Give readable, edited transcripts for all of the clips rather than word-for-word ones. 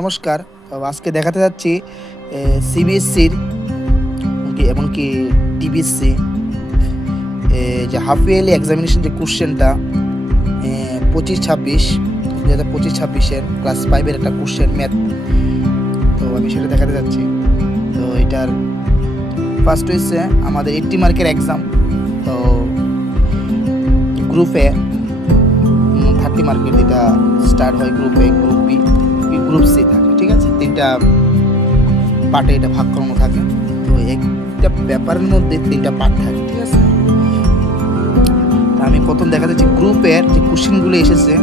নমস্কার। আজকে দেখাতে যাচ্ছি সিবিএসসির এবং কি টিবিএসসি যে হাফ ইয়ারলি এক্সামিনেশন যে কোশ্চেনটা 2025-26 ক্লাস 5-এর একটা কোশ্চেন ম্যাথ। তো আমি সেটা দেখাতে যাচ্ছি। তো এটার ফার্স্ট হয়েছে আমাদের 80 মার্কের এক্সাম। তো গ্রুপে 30 মার্কের যেটা স্টার্ট হয় গ্রুপে, গ্রুপ বি, গ্রুপ সি থাকে, ঠিক আছে। 3টা পার্টে এটা ভাগ করানো থাকে। তো একটা পেপারের মধ্যে 3টা পার্ট থাকে, ঠিক আছে। আমি প্রথম দেখা যাচ্ছে গ্রুপের যে কোশ্চেনগুলো এসেছে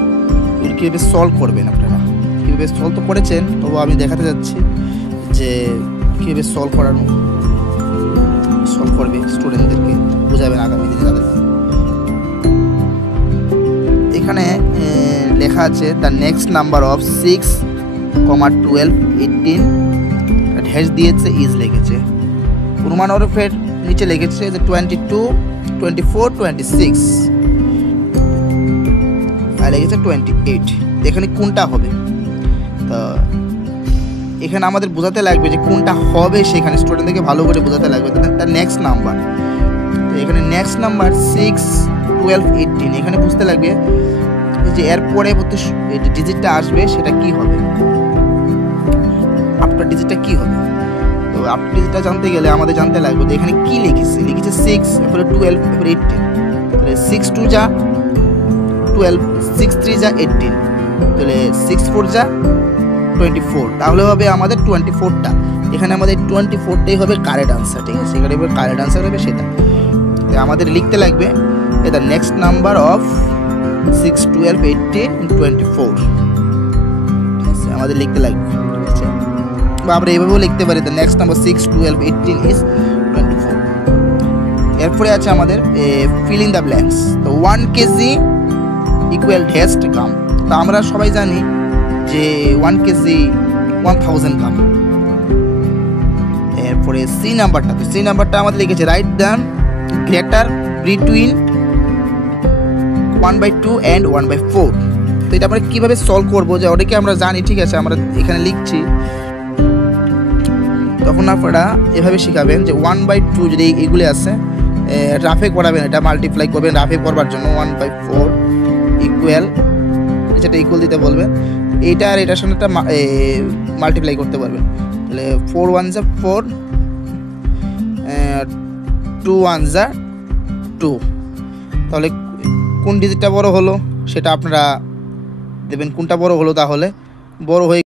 এগুলো কীভাবে সলভ করবেন, আপনারা কীভাবে সলভ তো করেছেন, তবু আমি দেখাতে যাচ্ছি যে কীভাবে সলভ করবে স্টুডেন্টদেরকে বোঝাবেন আগামী দিনে তাদেরকে। এখানে লেখা আছে the next number of 6, 12, 18 hash দিয়েছে, ইজ লিখেছে। পূর্ণমানরফের নিচে লিখেছে যে 22, 24, 26 আর লিখেছে 28। এখানে কোনটা হবে? তো এখানে আমাদের বোঝাতে লাগবে যে কোনটা হবে, সেখানে স্টুডেন্টদেরকে ভালো করে বোঝাতে লাগবে তার নেক্সট নাম্বার। তো এখানে নেক্সট নাম্বার 6, 12, 18 এখানে বুঝতে লাগবে যে এর পরবর্তী যে ডিজিটটা আসবে সেটা কি হবে, আফটার ডিজিটটা কি হবে। তো আফটার ডিজিটটা জানতে গেলে আমাদের জানতে লাগবে যে এখানে কি লিখেছে 6, এরপরে 12, এরপরে 18। তাহলে 6 2 যা 12, 6 3 যা 18, তাহলে 6 4 যা 24, তাহলে হবে আমাদের 24টা। এখানে আমাদের 24টাই হবে কারেক্ট আনসার, ঠিক আছে। এখানে কারেক্ট আনসার হবে সেটা। তো আমাদের লিখতে লাগবে দ্য নেক্সট নাম্বার অফ 6, 12, 18, 24, ঠিক আছে, আমাদের লিখতে লাগবে, ঠিক আছে। বা আমরা এইভাবেও লিখতে পারি দ্য নেক্সট নাম্বার 6, 12, 18 ইজ 24। এরপরে আছে আমাদের ফিল ইন দ্য ব্ল্যাঙ্কস। তো 1 কেজি ইকুয়াল ড্যাশ গ্রাম। তো আমরা সবাই জানি যে 1 কেজি 1000 গ্রাম। এরপরে সি নাম্বারটা, তো সি নাম্বারটা আমাদের লিখেছে write the greater between 1/2 and 1/4। তো এটা আমরা কীভাবে সলভ করবো যে ওটাকে আমরা জানি, ঠিক আছে, আমরা এখানে লিখছি। তখন আপনারা এভাবে শিখাবেন যে 1/2 যদি এইগুলি আছে রাফে করাবেন, এটা মাল্টিপ্লাই করবেন রাফে করবার জন্য 1/4 ইকুয়াল, যেটা ইকুয়াল দিতে বলবেন। এইটা আর এটার সঙ্গে একটা মাল্টিপ্লাই করতে পারবেন। তাহলে 4 1 যা 4, 2 1 যা 2। তাহলে কোন ডিজিটটা বড় হলো সেটা আপনারা দেবেন, কোনটা বড় হলো, তাহলে বড় হয়ে